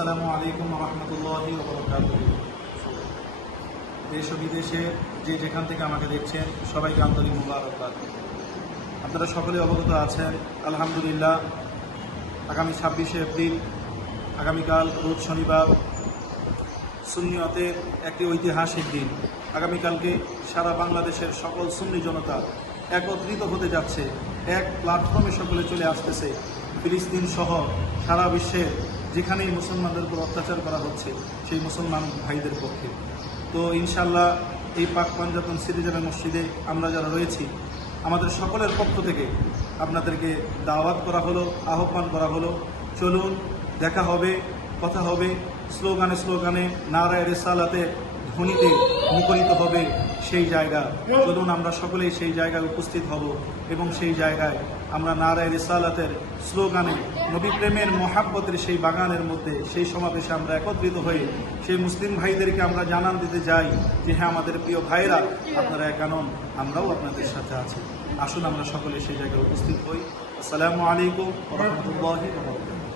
আসসালামু আলাইকুম ওয়া রাহমাতুল্লাহি ওয়া বারাকাতুহু। দেশ ও বিদেশে যে যেখান থেকে আমাকে দেখছেন সবাইকে আন্তরিক মুবারকবাদ। আপনারা সকলে অবগত আছেন, আলহামদুলিল্লাহ, আগামী 26শে এপ্রিল, আগামীকাল রোজ শনিবার, সুন্নিয়তের একটি ঐতিহাসিক দিন। আগামীকালকে সারা বাংলাদেশের সকল সুন্নি জনতা একত্রিত হতে যাচ্ছে, এক প্ল্যাটফর্মে সকলে চলে আসতেছে ফিলিস্তিন সহ সারা বিশ্বে যেখানেই মুসলমানদের উপর অত্যাচার করা হচ্ছে সেই মুসলমান ভাইদের পক্ষে। তো ইনশাআল্লাহ এই পাক পাঞ্জাতন সিটি জামে মসজিদে আমরা যারা রয়েছি, আমাদের সকলের পক্ষ থেকে আপনাদেরকে দাওয়াত করা হলো, আহ্বান করা হলো, চলুন দেখা হবে, কথা হবে, স্লোগানে স্লোগানে নারায়ে রিসালাতে ধ্বনিতে মুখরিত হবে সেই জায়গা। চলুন আমরা সকলেই সেই জায়গায় উপস্থিত হব এবং সেই জায়গায় আমরা নারায়ে রিসালাতের স্লোগানে নবী প্রেমের মহাব্বতের সেই বাগানের মধ্যে সেই সমাবেশে আমরা একত্রিত হয়ে সেই মুসলিম ভাইদেরকে আমরা জানান দিতে যাই যে হ্যাঁ, আমাদের প্রিয় ভাইরা, আপনারা একা নন, আমরাও আপনাদের সাথে আছি। আসুন আমরা সকলে সেই জায়গায় উপস্থিত হই। আসসালামু আলাইকুম ওয়া রাহমাতুল্লাহি ওয়া বারাকাতুহু।